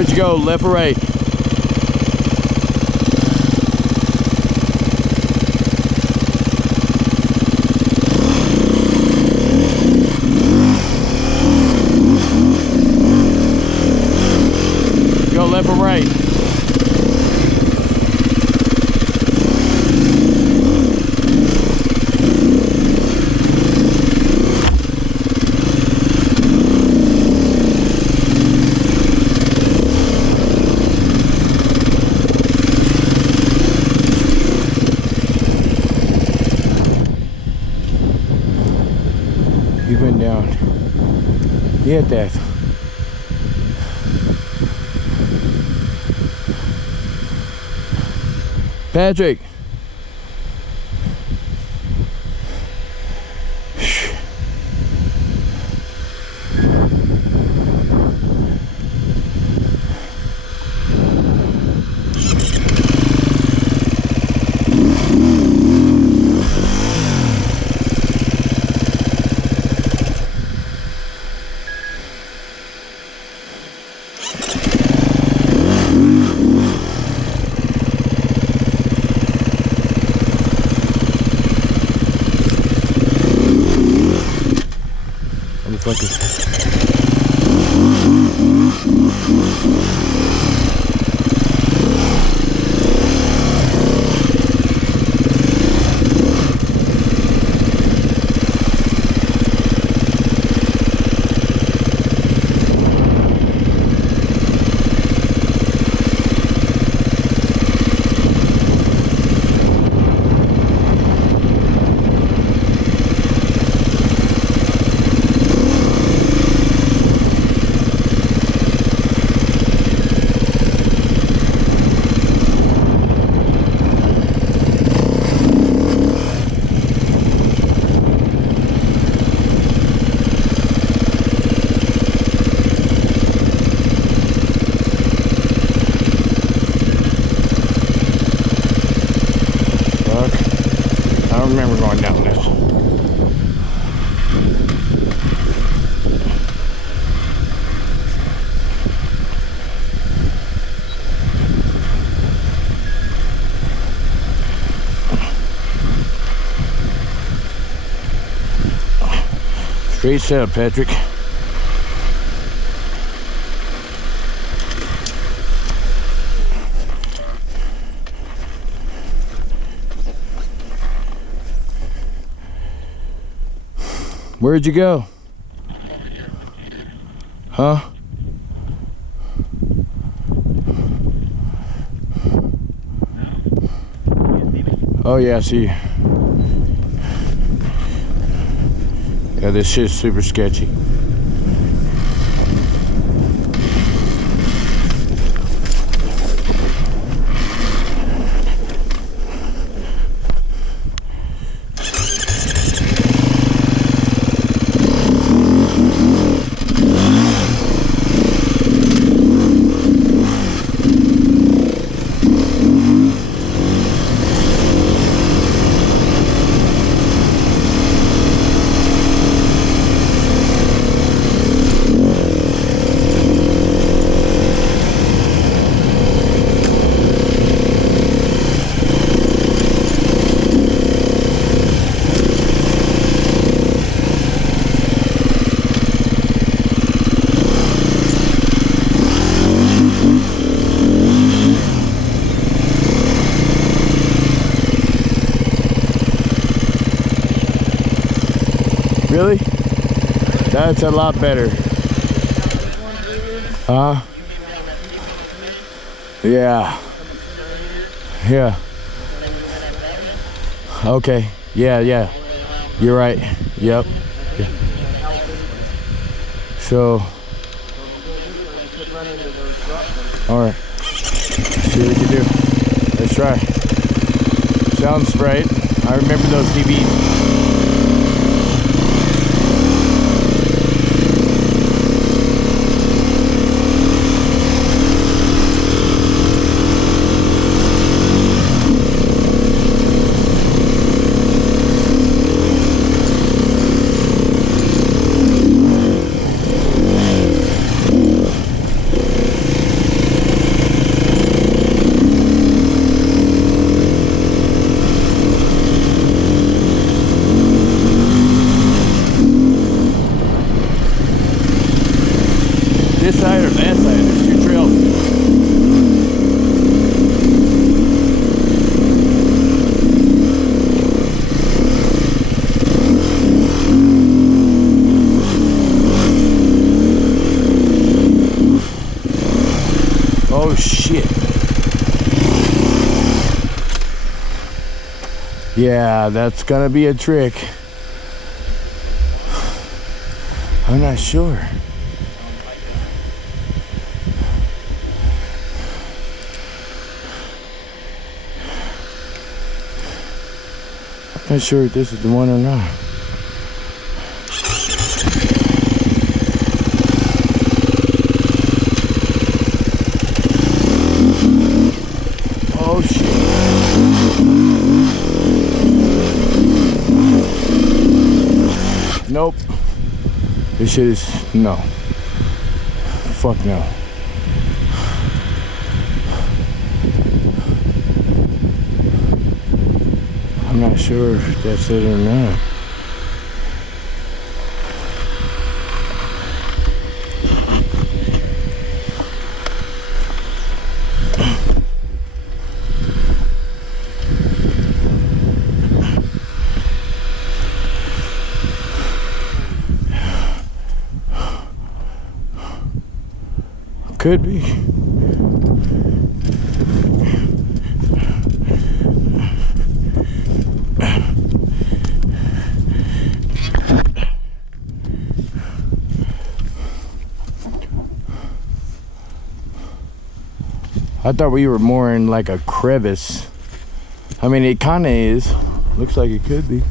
Where'd you go? Left or right? Go left or right? You went down. You hit that. Patrick. I don't remember going down this. Straight south, Patrick. Where'd you go? Huh? Oh yeah, I see you. Yeah, this shit's super sketchy. Really? That's a lot better. Huh? Yeah. Yeah. Okay. Yeah. You're right. Yep. Yeah. So. Alright. See what we can do. Let's try. Sounds right. I remember those DVDs. Oh shit. Yeah, that's gonna be a trick. I'm not sure. I'm not sure if this is the one or not. Oh shit. Nope. This shit is, no. Fuck no. I'm not sure if that's it or not. Could be. I thought we were more in like a crevice. I mean, it kind of is. Looks like it could be.